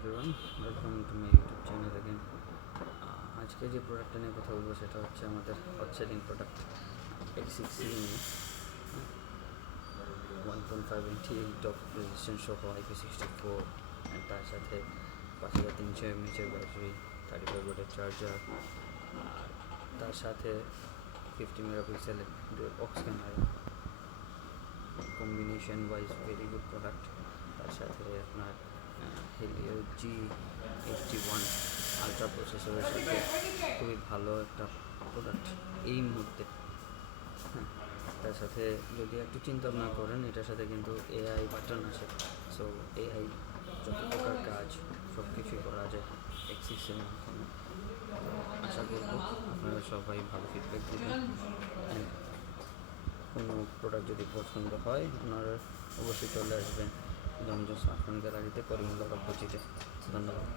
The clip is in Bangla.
Everyone, welcome to my YouTube channel again. আজকে যে প্রোডাক্টটা নিয়ে কথা বলবো সেটা হচ্ছে আমাদের হট সেলিং প্রোডাক্ট X6 নিয়ে 1.5 ইঞ্চি টপ রেজিস্ট্যান্স সহ IP64 অ্যান্ড তার সাথে 5300 mAh ব্যাটারি, 35 ওয়াটের চার্জার, আর তার সাথে 50 মেগাপিক্সেলের dual box camera. Combination wise very good product. তার সাথে আপনার হেলিও G81 আলট্রা প্রসেসরের সাথে খুবই ভালো একটা প্রোডাক্ট এই মুহূর্তে। হ্যাঁ, তার সাথে যদি একটু চিন্তা ভাবনা করেন, এটার সাথে কিন্তু AI বাটন আছে। সো AI যত প্রকার কাজ সব কিছুই করা যায় X6-এর মাধ্যমে। আশা করবো আপনারা সবাই ভালো ফিডব্যাক দেবেন। কোনো প্রোডাক্ট যদি পছন্দ হয় আপনারা অবশ্যই চলে আসবেন জমজম স্মার্টফোন গ্যালারিতে, করিমুল্লাহ অপোজিটে। ধন্যবাদ।